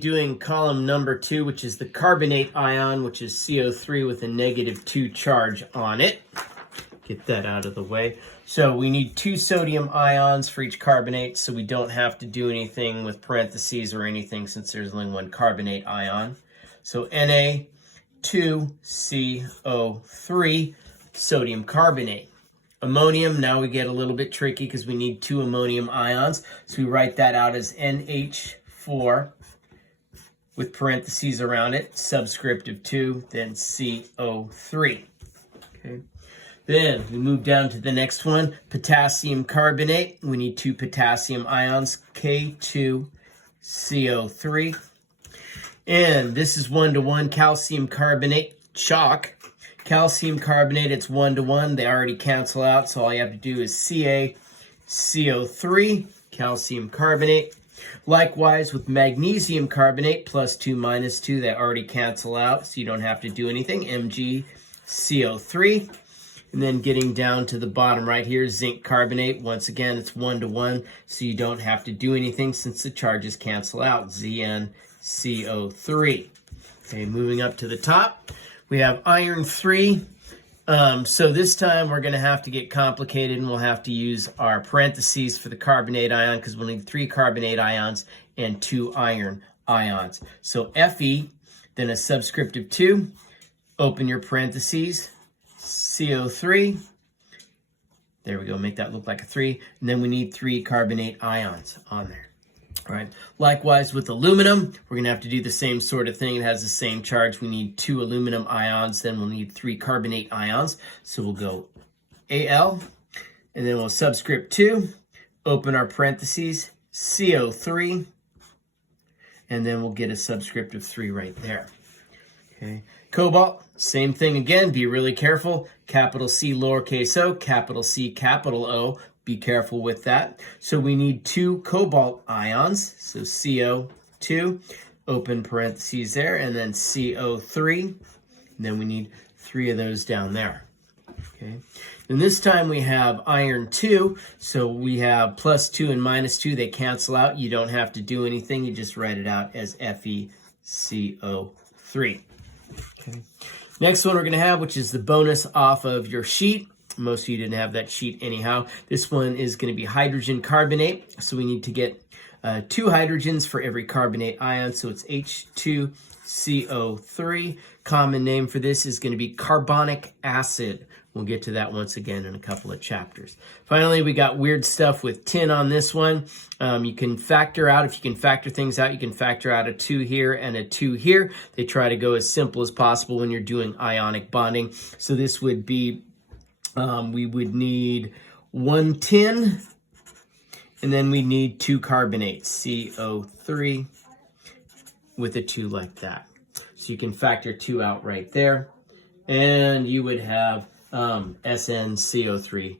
Doing column number 2, which is the carbonate ion, which is CO3 with a -2 charge on it. Get that out of the way. So we need 2 sodium ions for each carbonate, so we don't have to do anything with parentheses or anything since there's only 1 carbonate ion. So Na2CO3, sodium carbonate. Ammonium, now we get a little bit tricky because we need 2 ammonium ions. So we write that out as NH4 with parentheses around it, subscript of 2, then CO3. Okay. Then we move down to the next one, potassium carbonate. We need 2 potassium ions, K2CO3. And this is 1-to-1 calcium carbonate, chalk. Calcium carbonate, it's 1-to-1. They already cancel out, so all you have to do is CaCO3, calcium carbonate. Likewise with magnesium carbonate, +2, -2, they already cancel out, so you don't have to do anything, MgCO3. And then getting down to the bottom right here, zinc carbonate. Once again, it's 1-to-1, so you don't have to do anything since the charges cancel out, ZnCO3. Okay, moving up to the top, we have iron 3. So this time we're going to have to get complicated and we'll have to use our parentheses for the carbonate ion because we'll need 3 carbonate ions and 2 iron ions. So Fe, then a subscript of 2, open your parentheses, CO3, there we go, make that look like a 3, and then we need 3 carbonate ions on there. All right. Likewise with aluminum, we're going to have to do the same sort of thing. It has the same charge. We need 2 aluminum ions, then we'll need 3 carbonate ions. So we'll go Al, and then we'll subscript 2, open our parentheses, CO3, and then we'll get a subscript of 3 right there. Okay. Cobalt, same thing again. Be really careful. Capital C, lowercase o, capital C, capital O. Be careful with that. So we need 2 cobalt ions. So CO2, open parentheses there, and then CO3. And then we need 3 of those down there. Okay. And this time we have iron 2. So we have +2 and -2. They cancel out. You don't have to do anything. You just write it out as FeCO3. Okay. Next one we're going to have, which is the bonus off of your sheet. Most of you didn't have that sheet anyhow. This one is going to be hydrogen carbonate. So we need to get 2 hydrogens for every carbonate ion. So it's H2CO3. Common name for this is going to be carbonic acid. We'll get to that once again in a couple of chapters. Finally, we got weird stuff with tin on this one. You can factor out, if you can factor things out, you can factor out a 2 here and a 2 here. They try to go as simple as possible when you're doing ionic bonding. So this would be, we would need 1 tin, and then we need 2 carbonates, CO3, with a 2 like that. So you can factor 2 out right there, and you would have SnCO3